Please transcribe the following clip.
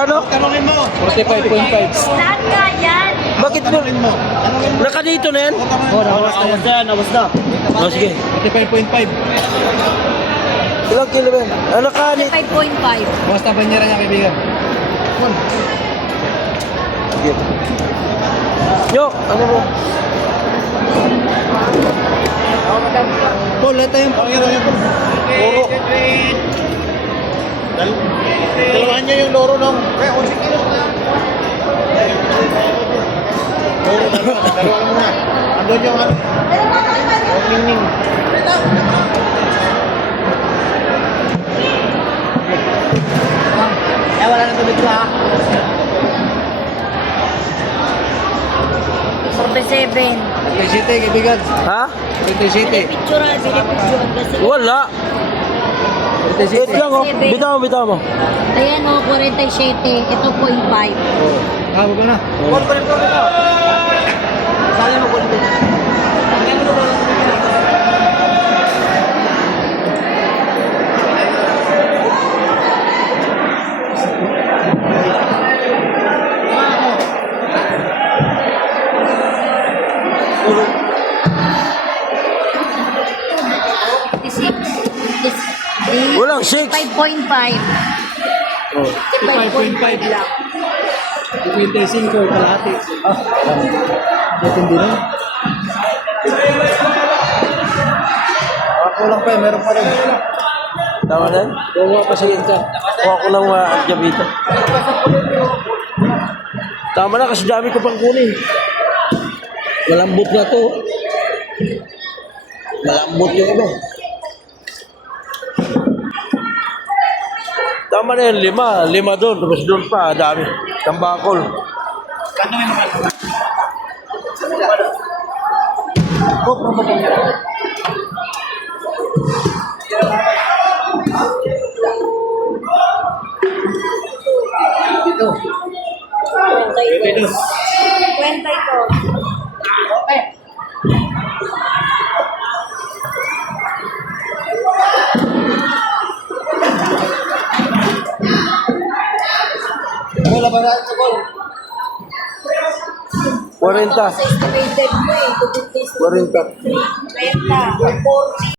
Magkano? Tanungin mo. 45.5. Lahat nga yan. Bakit mo? Tanungin mo. Tanungin mo. Naka dito na yan? Oh, nawas na yan. Nawas na. Oh, sige. 45.5. Ilang kilo ba yan? Ano ka ni? 5.5. Basta banyera niya kaibigan. Sige. Yo, ano mo? Tol, ito yung Tanungin mo. Loro. Dalawahan niya yung loro nung. Kaya 11 kilos na. Loro, dalawa mo na. Andun yung ano. Ning-ning. wala na tubig pa. 47. Quezon City, kaibigan. Ha? Quezon City. Picture, binipicture. Kasi Wala. Quezon Wait City. lang oh. Bitaw, bitaw mo. ayan o, 47. Ito 0.5. Ah, baba na. Sali mo kulit. Walang 6. 5.5. Oh. 5.5 lang. 25 kalahati. Ah, hindi na. Ako lang pa, meron pa rin. Tama na? Gawa pa sa ka. Kuha ko lang dito. Tama na kasi dami ko pang kunin. Malambot na to. Malambot yung iba. Tama na yan, 5. 5 doon. Tapos doon pa, dami. Tambakol. Ito. 20 ito. Okay. Wala ba na ito, Paul? 40. Estimated mo eh. 40. 30. 40.